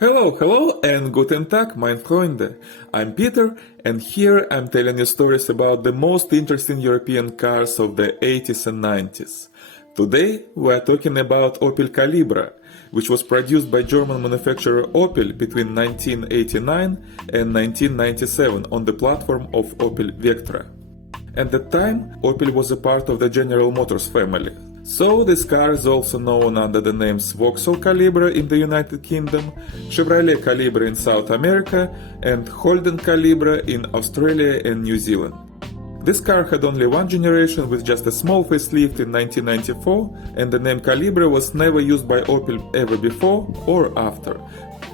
Hello, and guten Tag, mein Freunde. I'm Peter, and here I'm telling you stories about the most interesting European cars of the 80s and 90s. Today, we are talking about Opel Calibra, which was produced by German manufacturer Opel between 1989 and 1997 on the platform of Opel Vectra. At that time, Opel was a part of the General Motors family. So this car is also known under the names Vauxhall Calibra in the United Kingdom, Chevrolet Calibra in South America, and Holden Calibra in Australia and New Zealand. This car had only one generation with just a small facelift in 1994, and the name Calibra was never used by Opel ever before or after.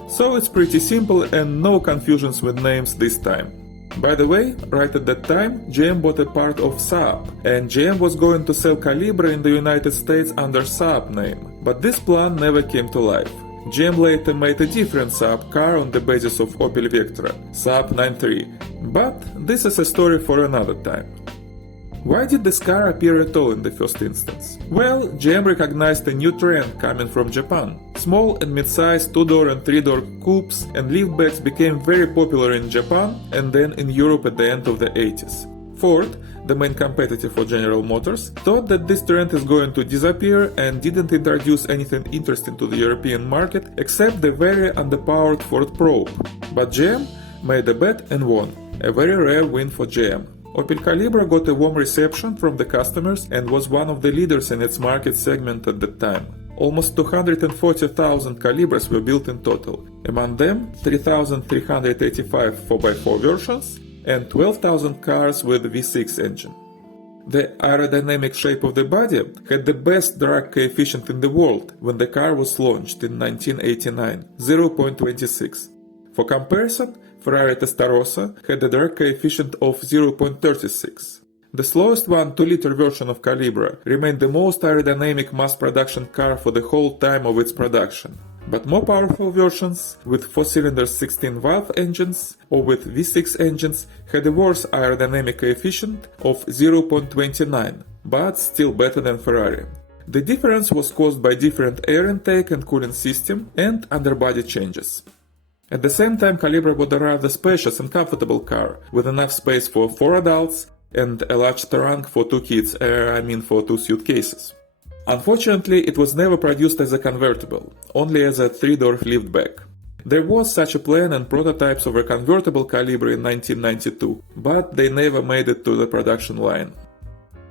So it's pretty simple and no confusions with names this time. By the way, right at that time, GM bought a part of Saab, and GM was going to sell Calibra in the United States under Saab name, but this plan never came to life. GM later made a different Saab car on the basis of Opel Vectra, Saab 93, but this is a story for another time. Why did this car appear at all in the first instance? Well, GM recognized a new trend coming from Japan. Small and mid-sized 2-door and 3-door coupes and liftbacks became very popular in Japan and then in Europe at the end of the 80s. Ford, the main competitor for General Motors, thought that this trend is going to disappear and didn't introduce anything interesting to the European market except the very underpowered Ford Probe. But GM made a bet and won, a very rare win for GM. Opel Calibra got a warm reception from the customers and was one of the leaders in its market segment at that time. Almost 240,000 Calibras were built in total, among them 3,385 4x4 versions and 12,000 cars with V6 engine. The aerodynamic shape of the body had the best drag coefficient in the world when the car was launched in 1989, 0.26. For comparison, Ferrari Testarossa had a drag coefficient of 0.36. The slowest 2-liter version of Calibra remained the most aerodynamic mass production car for the whole time of its production. But more powerful versions, with 4-cylinder 16-valve engines or with V6 engines, had a worse aerodynamic coefficient of 0.29, but still better than Ferrari. The difference was caused by different air intake and cooling system and underbody changes. At the same time, Calibra was a rather spacious and comfortable car, with enough space for 4 adults and a large trunk for 2 kids, for 2 suitcases. Unfortunately, it was never produced as a convertible, only as a 3-door liftback. There was such a plan and prototypes of a convertible Calibra in 1992, but they never made it to the production line.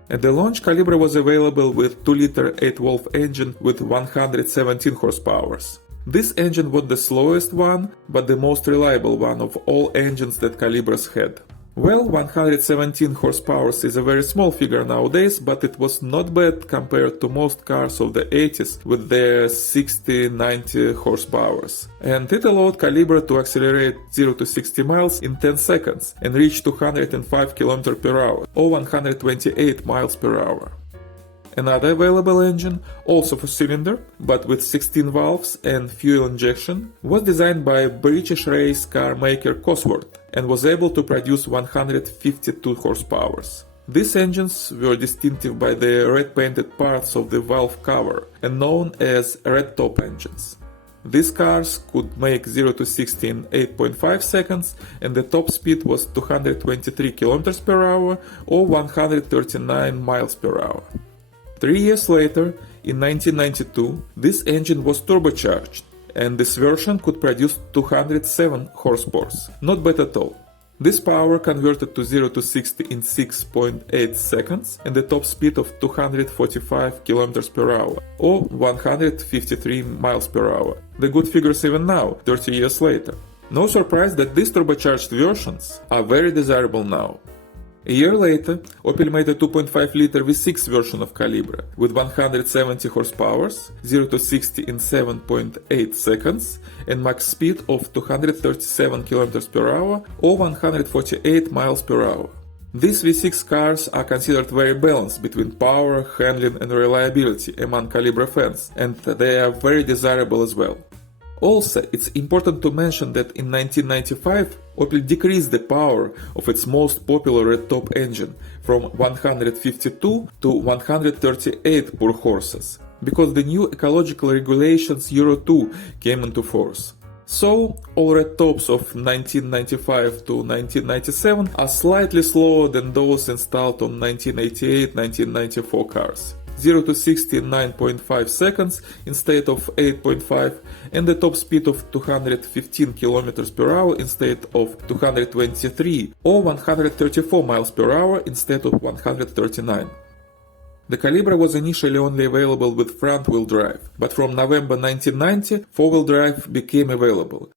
At the launch, Calibra was available with 2-liter 8-valve engine with 117 horsepower. This engine was the slowest one, but the most reliable one of all engines that Calibras had. Well, 117 horsepower is a very small figure nowadays, but it was not bad compared to most cars of the 80s with their 60-90 horsepower. And it allowed Calibra to accelerate 0 to 60 miles in 10 seconds and reach 205 km per hour or 128 miles per hour. Another available engine, also 4-cylinder, but with 16 valves and fuel injection, was designed by British race car maker Cosworth and was able to produce 152 horsepower. These engines were distinctive by the red-painted parts of the valve cover and known as red top engines. These cars could make 0 to 60 in 8.5 seconds and the top speed was 223 km per hour or 139 miles per hour. 3 years later, in 1992, this engine was turbocharged, and this version could produce 207 horsepower, not bad at all. This power converted to 0 to 60 in 6.8 seconds and the top speed of 245 km per hour, or 153 miles per hour. The good figures even now, 30 years later. No surprise that these turbocharged versions are very desirable now. A year later, Opel made a 2.5-liter V6 version of Calibra with 170 horsepower, 0 to 60 in 7.8 seconds, and max speed of 237 km per hour or 148 miles per hour. These V6 cars are considered very balanced between power, handling and reliability among Calibra fans, and they are very desirable as well. Also, it's important to mention that in 1995, Opel decreased the power of its most popular red top engine from 152 to 138 horses, because the new ecological regulations Euro 2 came into force. So, all red tops of 1995 to 1997 are slightly slower than those installed on 1988-1994 cars. 0 to 60 in 9.5 seconds instead of 8.5, and the top speed of 215 km per hour instead of 223 or 134 miles per hour instead of 139. The Calibra was initially only available with front-wheel drive, but from November 1990, four-wheel drive became available.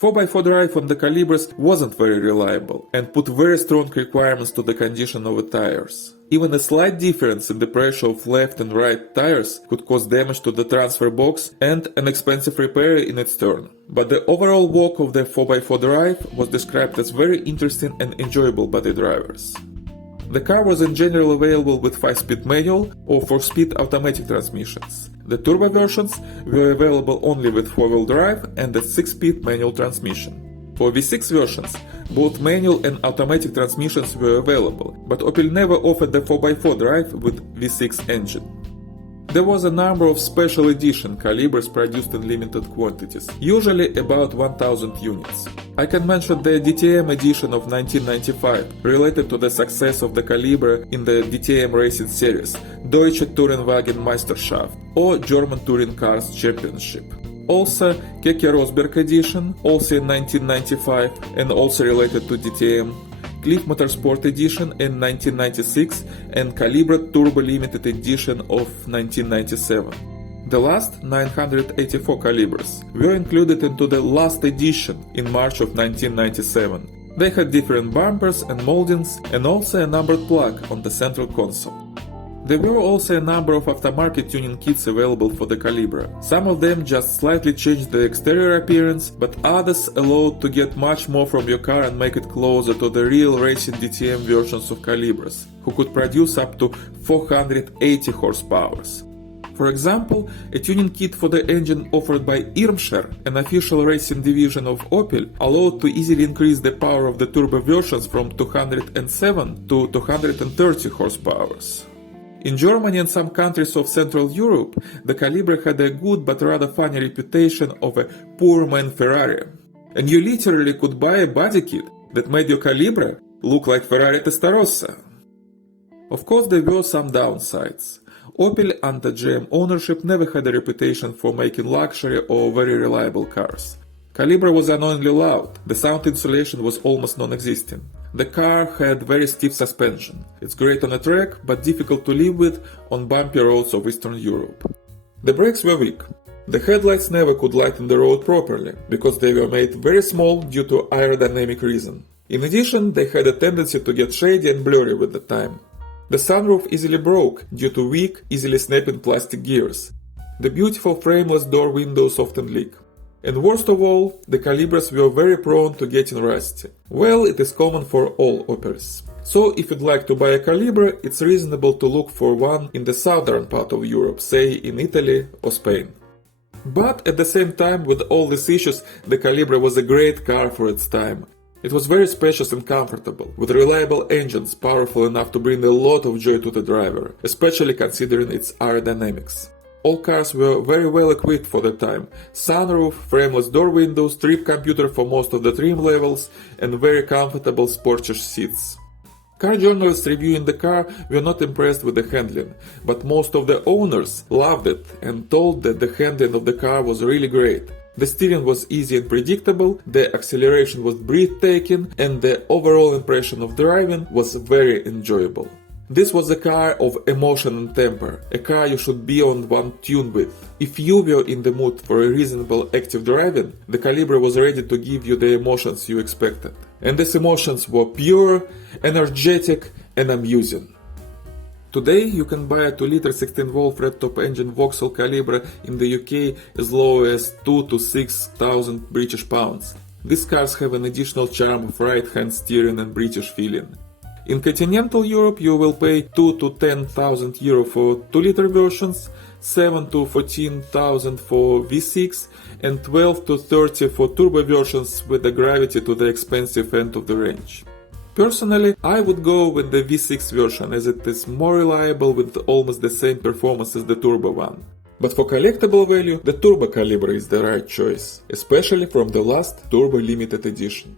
4x4 drive on the Calibras wasn't very reliable and put very strong requirements to the condition of the tires. Even a slight difference in the pressure of left and right tires could cause damage to the transfer box and an expensive repair in its turn. But the overall walk of the 4x4 drive was described as very interesting and enjoyable by the drivers. The car was in general available with 5-speed manual or 4-speed automatic transmissions. The turbo versions were available only with 4-wheel drive and a 6-speed manual transmission. For V6 versions, both manual and automatic transmissions were available, but Opel never offered the 4x4 drive with V6 engine. There was a number of special edition Calibras produced in limited quantities, usually about 1000 units. I can mention the DTM edition of 1995, related to the success of the Calibra in the DTM Racing Series, Deutsche Tourenwagen Meisterschaft, or German Touring Cars Championship. Also, Keke Rosberg edition, also in 1995, and also related to DTM, Cliff Motorsport edition in 1996, and Calibra Turbo Limited edition of 1997. The last 984 Calibras were included into the last edition in March of 1997. They had different bumpers and moldings and also a numbered plug on the central console. There were also a number of aftermarket tuning kits available for the Calibra. Some of them just slightly changed the exterior appearance, but others allowed to get much more from your car and make it closer to the real racing DTM versions of Calibras, who could produce up to 480 horsepower. For example, a tuning kit for the engine offered by Irmscher, an official racing division of Opel, allowed to easily increase the power of the turbo versions from 207 to 230 horsepower. In Germany and some countries of Central Europe, the Calibra had a good but rather funny reputation of a poor man Ferrari. And you literally could buy a body kit that made your Calibra look like Ferrari Testarossa. Of course, there were some downsides. Opel under GM ownership never had a reputation for making luxury or very reliable cars. Calibra was annoyingly loud, the sound insulation was almost non-existent. The car had very stiff suspension. It's great on a track, but difficult to live with on bumpy roads of Eastern Europe. The brakes were weak. The headlights never could lighten the road properly, because they were made very small due to aerodynamic reason. In addition, they had a tendency to get shady and blurry with the time. The sunroof easily broke due to weak, easily snapping plastic gears. The beautiful frameless door windows often leak. And worst of all, the Calibras were very prone to getting rusty. Well, it is common for all Opels. So if you'd like to buy a Calibra, it's reasonable to look for one in the southern part of Europe, say in Italy or Spain. But at the same time, with all these issues, the Calibra was a great car for its time. It was very spacious and comfortable, with reliable engines powerful enough to bring a lot of joy to the driver, especially considering its aerodynamics. All cars were very well equipped for the time: sunroof, frameless door windows, trip computer for most of the trim levels, and very comfortable sportish seats. Car journalists reviewing the car were not impressed with the handling, but most of the owners loved it and told that the handling of the car was really great. The steering was easy and predictable, the acceleration was breathtaking, and the overall impression of driving was very enjoyable. This was a car of emotion and temper, a car you should be on one tune with. If you were in the mood for a reasonable active driving, the Calibra was ready to give you the emotions you expected. And these emotions were pure, energetic, and amusing. Today you can buy a 2-liter 16-valve red-top engine Vauxhall Calibra in the UK as low as 2,000 to 6,000 British pounds. These cars have an additional charm of right-hand steering and British feeling. In continental Europe you will pay 2,000 to 10,000 euro for 2-liter versions, 7,000 to 14,000 for V6, and 12,000 to 30,000 for turbo versions with the gravity to the expensive end of the range. Personally, I would go with the V6 version as it is more reliable with almost the same performance as the turbo one. But for collectible value, the Turbo Calibra is the right choice, especially from the last Turbo limited edition.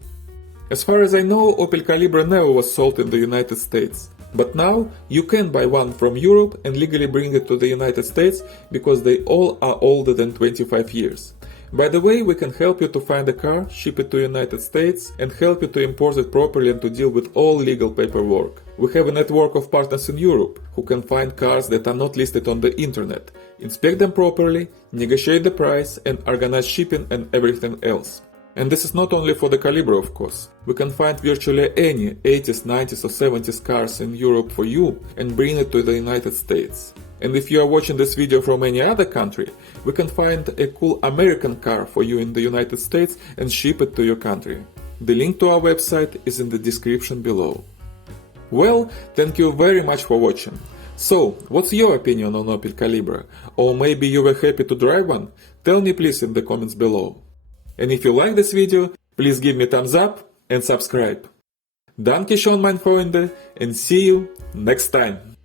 As far as I know, Opel Calibra never was sold in the United States. But now you can buy one from Europe and legally bring it to the United States because they all are older than 25 years. By the way, we can help you to find a car, ship it to United States and help you to import it properly and to deal with all legal paperwork. We have a network of partners in Europe who can find cars that are not listed on the internet, inspect them properly, negotiate the price and organize shipping and everything else. And this is not only for the Calibra, of course. We can find virtually any 80s, 90s or 70s cars in Europe for you and bring it to the United States. And if you are watching this video from any other country, we can find a cool American car for you in the United States and ship it to your country. The link to our website is in the description below. Well, thank you very much for watching. So, what's your opinion on Opel Calibra? Or maybe you were happy to drive one? Tell me please in the comments below. And if you like this video, please give me thumbs up and subscribe. Danke schön, mein Freunde, and see you next time.